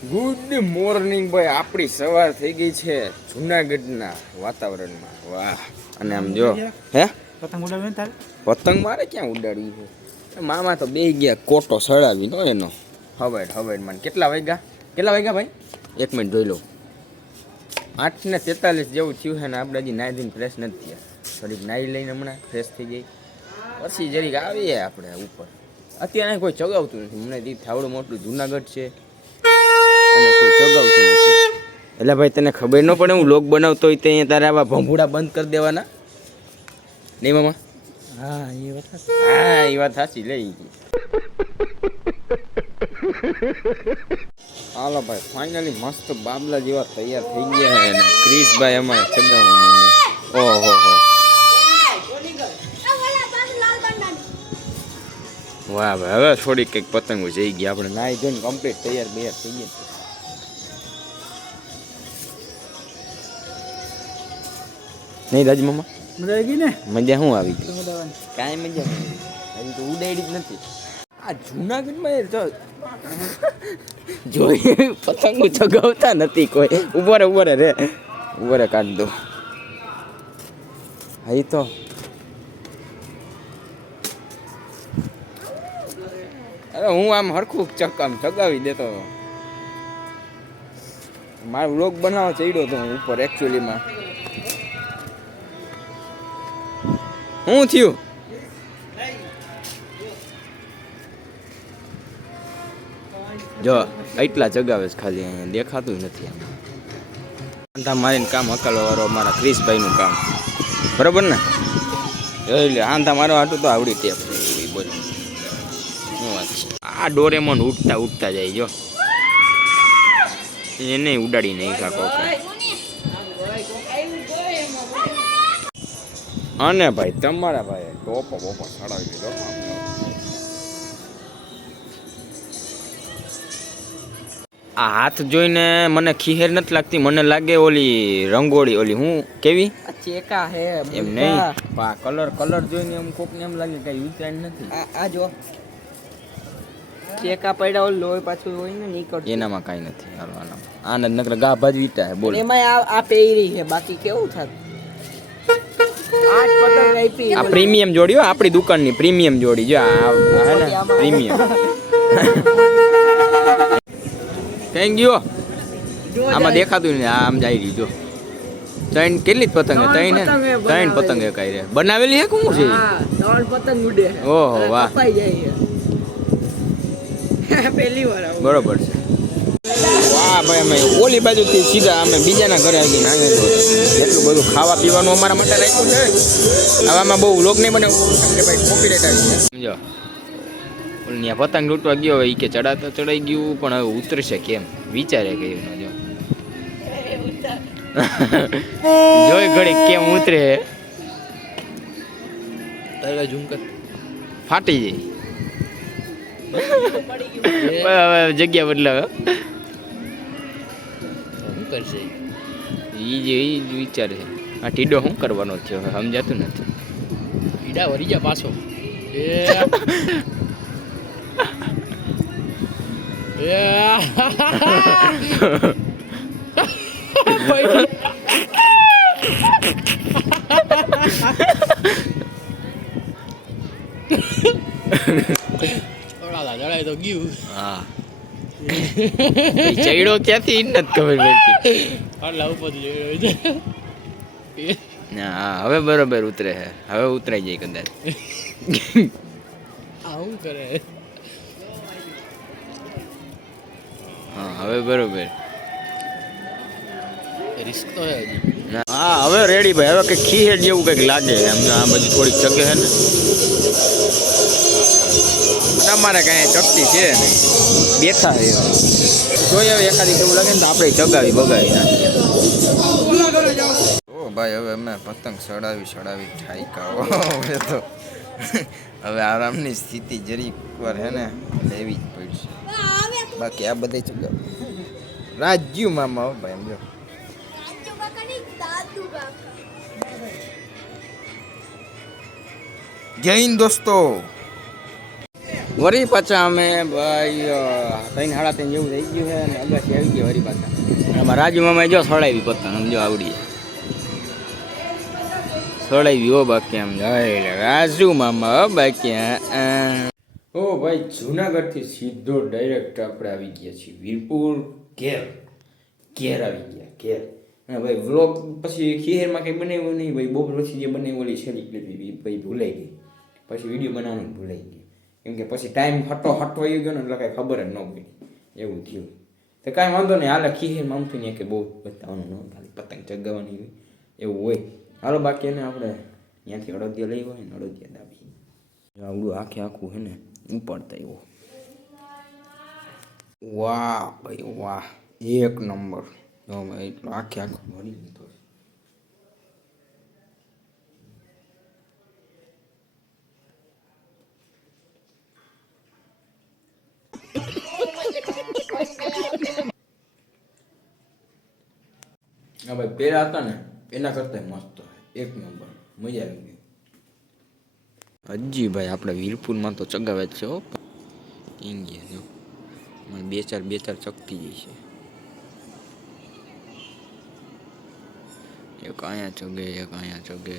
Good morning ભાઈ, આપણી સવાર થઈ ગઈ છે જુનાગઢના વાતાવરણમાં. વાહ! અને આમ જો હે પતંગ ઉડાડવી તારે? પતંગ મારે ક્યાં ઉડાડવી છે? મામા તો બે ગયા કોટો સળાવી નો એનો. હવેડ મને કેટલા વાગ્યા ભાઈ? 1 મિનિટ જોઈ લઉં. 8:43 જેવું થયું છે ને આપણે હજી નાઈ ધોઈને ફ્રેશ નથી થયા. થોડીક નાઈ લઈને હમણાં ફ્રેશ થઈ ગઈ પછી જરીક આવીએ આપણે ઉપર. અત્યારે કોઈ ચગાવતું નથી. મને દી થાવડું મોટું જુનાગઢ છે અને કોઈ ચગાવતું નથી. એટલે ભાઈ તને ખબર ન પડે હું લોક બનાવતો હોય તો તારે આવા ભંભુડા બંધ કરી દેવાના નહીં મામા? હા એ વાત સાચી લઈ. હાલો ભાઈ, ફાઇનલી મસ્ત બાબલા જેવા તૈયાર થઈ ગયા છે. ક્રિશભાઈ અમારે ચગાવવા. ઓહો વાહ ભાઈ, હવે થોડી કંઈક પતંગો જઈ ગયા. આપણે નાઈ ધોઈને કમ્પ્લીટ તૈયાર થઈ ગયા. નહીં રાજ મામા? મજા આવી ગઈ ને? મજા શું આવી ગઈ? કાંઈ મજા નહીં, હજી તો ઉડાડી જ નથી. આ જુનાગઢમાં જોઈએ પતંગો ચગાવતા નથી કોઈ. ઉભો રે કાઢ દો. હા તો અરે હું આમ હરખું ચગાવી દેતો. મારો વ્લોગ બનાવવા ચડ્યો હતો હું ઉપર. એકચ્યુઅલીમાં શું થયું? જો એટલા જગાવે છે ખાલી, અહીંયા દેખાતું નથી. આંધા મારીને કામ હકાલો વાળો અમારા ક્રિશભાઈનું કામ, બરાબર ને? એટલે આંધા મારવા હાટું તો આવડી ટેપ બોલ. શું વાત છે? આ ડોરેમોન ઉડતા જાય. જો એને ઉડાડી નહીં કાકો. અને ભાઈ તમારા ભાઈ ટોપો ચડાવી દીધો. આ હાથ જોઈને મને ખીહેર નથી લાગતી, મને લાગે ઓલી રંગોળી. ઓલી હું કેવી ચેકા હે એમ નહીં. કલર જોઈને એમ કોકને એમ લાગે કઈ ઉતરાણ નથી. આ જો ચેકા પડ્યા ઓલ લોહી પાછું હોય ને નીકળ. એનામાં કાઈ નથી. હાલો આનંદ નકર ગા ભજવીતા હે. બોલ એમાં આ પહેરી છે, બાકી કેવું થાત? આઠ પતંગ આપી. આ પ્રીમિયમ જોડી હો, આપણી દુકાનની પ્રીમિયમ જોડી. જો આ હે ને પ્રીમિયમ. કઈ ગયો આમાં દેખાતું ને આમ જાય રહી. જો કેટલી જ પતંગ? ત્રણ પતંગ એકાઈ રે બનાવેલી હે. શું છે? 3 પતંગ ઉડે. ઓહો વાહ, કપાઈ જાય પહેલી વાર. બરોબર છે. વાહ ભાઈ, અમે ઓલી બાજુથી સીધા અમે બીજાના ઘરે આવી નાખે. એટલું બધું ખાવા પીવાનું અમારા માટે રાખ્યું છે. આવામાં બહુ લોક નહીં બને ભાઈ, કોપીરાઈટ આવી જાય. સમજો ત્યાં પતંગ લૂંટવા ગયો હોય કે ચડાઈ ગયું, પણ હવે ઉતરશે કેમ વિચારે કે જો જોઈ ઘડી કેમ ઉતરે. ફાટી જાય. હવે જગ્યા બદલાવે. શું કરશે એ વિચારે છે. આ ટીડો શું કરવાનો થયો સમજાતું નથી. ટીડા વરી જા પાછો. જડાય તો ગયું. હા ચડ્યો ક્યાંથી નથી ખબર પડતી. હા હવે બરોબર ઉતરે છે. હવે ઉતરાઈ જાય કદાચ. આવું કરે. હા હવે બરોબર. રિસ્ક તો હે હજી. હા હવે રેડી ભાઈ. હવે કંઈક ખીહેર જેવું કંઈક લાગે એમ. આ બાજુ થોડીક ચગે છે ને. તમારે કાંઈ ચકતી છે નહીં, બેઠા છે. જોઈએ હવે એકાદી કેવું લાગે ને તો આપણે ચગાવી બગાવી નાખીએ. ઓ ભાઈ હવે અમે પતંગ ચડાવી ઠાઈકા. હવે તો હવે આરામની સ્થિતિ જરીક વાર હે ને લેવી જ પડશે. બાકી આ બધે ચગાવ રાજ્યુ મામા. હો ભાઈ એમ જો જૈન દોસ્તો. વરી પાછા અમે ભાઈ 3 સાડા 3 જેવું થઈ ગયું છે અને અગાસી આવી ગયા વરી પાછા. આમાં રાજુ મામા જો સળાવી પતંગ સમજો આવડી સળાવી હો બાકી આમ જાય રાજુ મામા હો બાકી ઓ ભાઈ જુનાગઢથી સીધો ડાયરેક્ટ આપણે આવી ગયા છીએ વીરપુર ઘેર આવી ગયા ઘેર. અને ભાઈ વ્લોગ પછી ખીહેરમાં કંઈ બનાવ્યું નહીં ભાઈ બપોર પછી જે બનાવી ઓલી છેલ્લી લીધી ભાઈ ભૂલાઈ ગઈ પછી વિડીયો બનાવવાનું ભૂલાઈ ગઈ કેમ કે પછી ટાઈમ હટવાઈ ગયો ને એટલે કાંઈ ખબર જ ન પડી એવું થયું. તો કાંઈ વાંધો નહીં હાલે ખીહેરમાં આમ થઈને કે બહુ બતાવવાનું ન હોય ખાલી પતંગ ચગાવવાની હોય એવું હોય. હાલો બાકી એને આપણે ત્યાંથી અડદિયા લઈ હોય ને અડદિયા દાબી આવડું આખું હે ને ઉપાડતા એવો. વાહ ભાઈ વાહ એક નંબર. એટલો આખું ભરી લીધો. હા ભાઈ પેલા હતા ને એના કરતા મસ્ત એક નંબર મજા આવી ગઈ. હજી ભાઈ આપણે વીરપુરમાં તો ચગાવે જ છે હો ઇન્ડિયા જો મને બે ચાર ચકતી જાય છે. એક અહીંયા ચગે એક અહીંયા ચગે